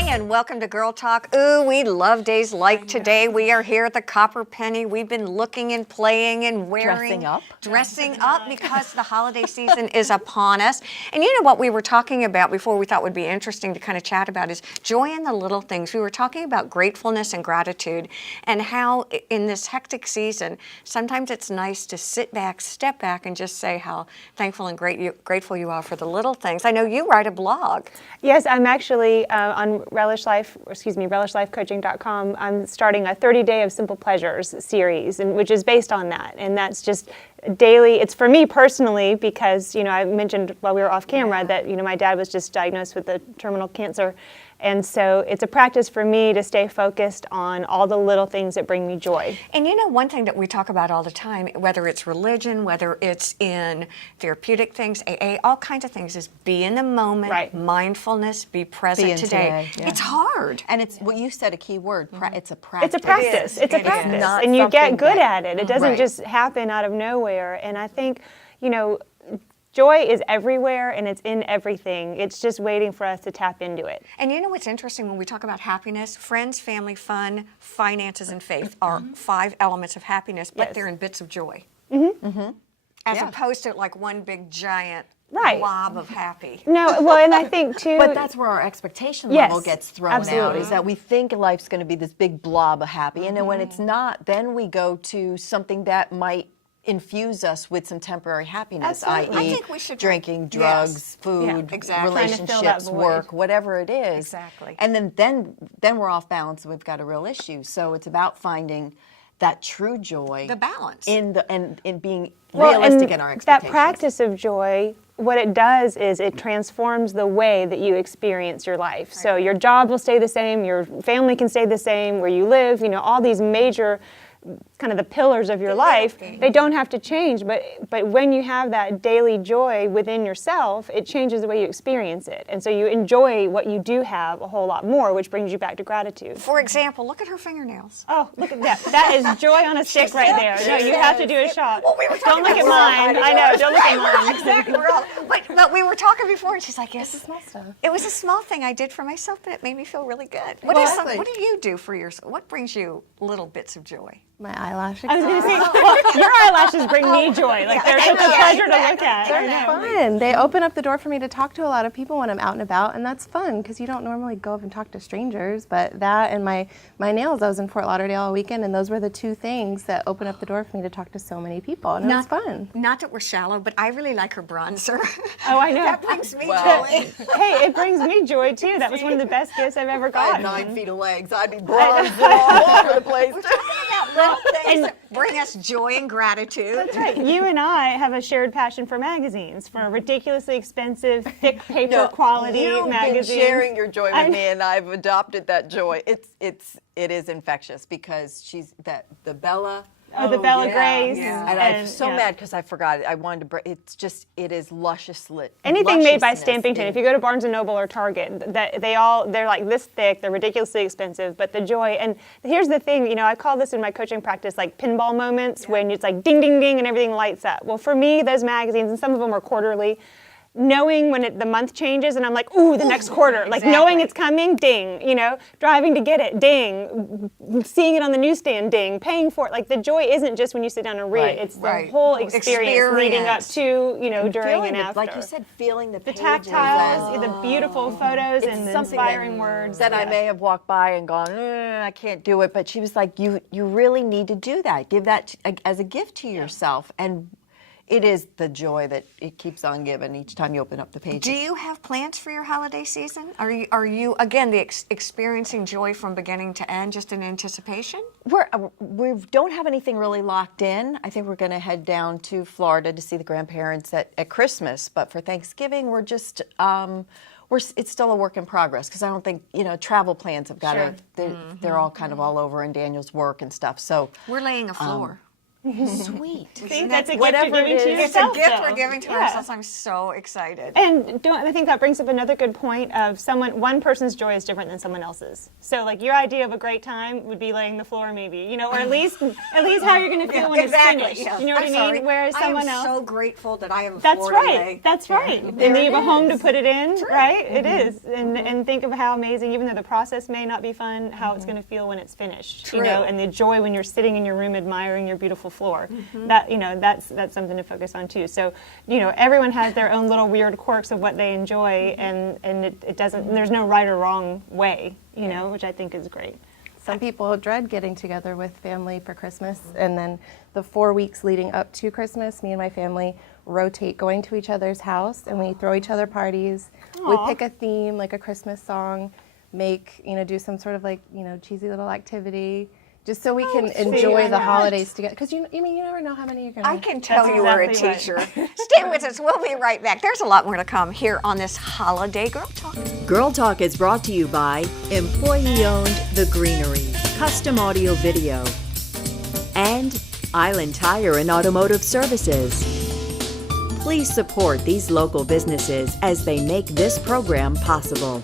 Hi, and welcome to Girl Talk. Ooh, we love days like today. We are here at the Copper Penny. We've been looking and playing and wearing. Dressing up because the holiday season is upon us. And you know what we were talking about before we thought would be interesting to kind of chat about is joy in the little things. We were talking about gratefulness and gratitude and how in this hectic season, sometimes it's nice to sit back, step back, and just say how thankful and grateful you are for the little things. I know you write a blog. Yes, I'm actually on relishLifeCoaching.com. I'm starting a 30-day of simple pleasures series, which is based on that. And that's just daily. It's for me personally because, you know, I mentioned while we were off camera that, you know, my dad was just diagnosed with a terminal cancer. And so it's a practice for me to stay focused on all the little things that bring me joy. And you know, one thing that we talk about all the time, whether it's religion, whether it's in therapeutic things, AA, all kinds of things, is be in the moment, mindfulness, be present today. Yeah. It's hard. And it's what you said, a key word, it's a practice. It's a practice. It's a practice. And you get good at it. It doesn't just happen out of nowhere. And I think, you know, joy is everywhere and it's in everything. It's just waiting for us to tap into it. And you know what's interesting when we talk about happiness? Friends, family, fun, finances, and faith are 5 elements of happiness, but they're in bits of joy. As opposed to like one big giant blob of happy. No, well, and I think too. But that's where our expectation level gets thrown out, is that we think life's going to be this big blob of happy. And then when it's not, then we go to something that might infuse us with some temporary happiness, i.e. drinking, drugs, food, relationships, work, whatever it is. And then we're off balance and we've got a real issue. So it's about finding that true joy, the balance in being realistic in our expectations. That practice of joy, what it does is it transforms the way that you experience your life. So your job will stay the same, your family can stay the same, where you live, you know, all these major kind of the pillars of your life, they don't have to change, but when you have that daily joy within yourself, it changes the way you experience it. And so you enjoy what you do have a whole lot more, which brings you back to gratitude. For example, look at her fingernails. Oh, look at that. That is joy on a stick right there. No, you have to do a shot. Well, don't look at mine. I know, don't look at mine. Exactly. But we were talking before, and she's like, yes, it's small stuff. It was a small thing I did for myself, but it made me feel really good. What do you do for yourself? What brings you little bits of joy? My eyelashes. I was going to say, well, your eyelashes bring me joy. Like, they're such a pleasure to look at. They're fun. They open up the door for me to talk to a lot of people when I'm out and about, and that's fun because you don't normally go up and talk to strangers. But that and my nails, I was in Fort Lauderdale all weekend, and those were the 2 things that opened up the door for me to talk to so many people, and it was fun. Not that we're shallow, but I really like her bronzer. Oh, I know. That brings me joy. Hey, it brings me joy, too. That was one of the best gifts I've ever gotten. I had 9 feet of legs. I'd be bronzed all over the place. We're talking about little things that bring us joy and gratitude. That's right. You and I have a shared passion for magazines, for ridiculously expensive, thick paper quality magazines. You've been sharing your joy with me, and I've adopted that joy. It is infectious because she's the Bella. Oh, the Bella Grace. Yeah. And I'm so mad because I forgot it. I wanted to it is luscious lit. Anything made by Stampington, if you go to Barnes & Noble or Target, they're like this thick, they're ridiculously expensive, but the joy, and here's the thing, you know, I call this in my coaching practice like pinball moments when it's like ding, ding, ding, and everything lights up. Well, for me, those magazines, and some of them are quarterly, knowing when the month changes and I'm like, ooh, the next quarter, like knowing it's coming, ding, you know, driving to get it, ding, seeing it on the newsstand, ding, paying for it. Like the joy isn't just when you sit down and read it, it's the whole experience leading up to, you know, during and after. Like you said, feeling the tactiles, the beautiful photos and the inspiring words. That I may have walked by and gone, I can't do it, but she was like, you really need to do that. Give that as a gift to yourself. And it is the joy that it keeps on giving each time you open up the pages. Do you have plans for your holiday season? Are you again experiencing joy from beginning to end, just in anticipation? We don't have anything really locked in. I think we're going to head down to Florida to see the grandparents at Christmas. But for Thanksgiving, we're just it's still a work in progress because I don't think, you know, travel plans have got to. They're all kind of all over in Daniel's work and stuff. So we're laying a floor. Sweet. See, that's a gift whatever you're giving it to is. It's a yourself. gift though. we're giving to Yeah. ourselves. I'm so excited. And I think that brings up another good point of one person's joy is different than someone else's. So like your idea of a great time would be laying the floor maybe, or at least how you're going to feel when it's finished. Yes. You know what I'm I sorry. mean? Whereas someone I am else. so grateful that I have a That's floor right. to lay. That's right. And There then you have it a home to is. put it in, right? It is. And think of how amazing, even though the process may not be fun, how it's going to feel when it's finished. True. And the joy when you're sitting in your room admiring your beautiful floor. That's something to focus on too. So, everyone has their own little weird quirks of what they enjoy, and it doesn't. There's no right or wrong way, which I think is great. Some people dread getting together with family for Christmas, and then the 4 weeks leading up to Christmas, me and my family rotate going to each other's house, and we throw each other parties. Aw. We pick a theme, like a Christmas song, do some sort of cheesy little activity, just so we can enjoy the holidays together. Because you never know how many you're gonna. I can tell That's you were a exactly right. teacher. Stay with us. We'll be right back. There's a lot more to come here on this holiday Girl Talk. Girl Talk is brought to you by employee-owned The Greenery, custom audio video, and Island Tire and Automotive Services. Please support these local businesses as they make this program possible.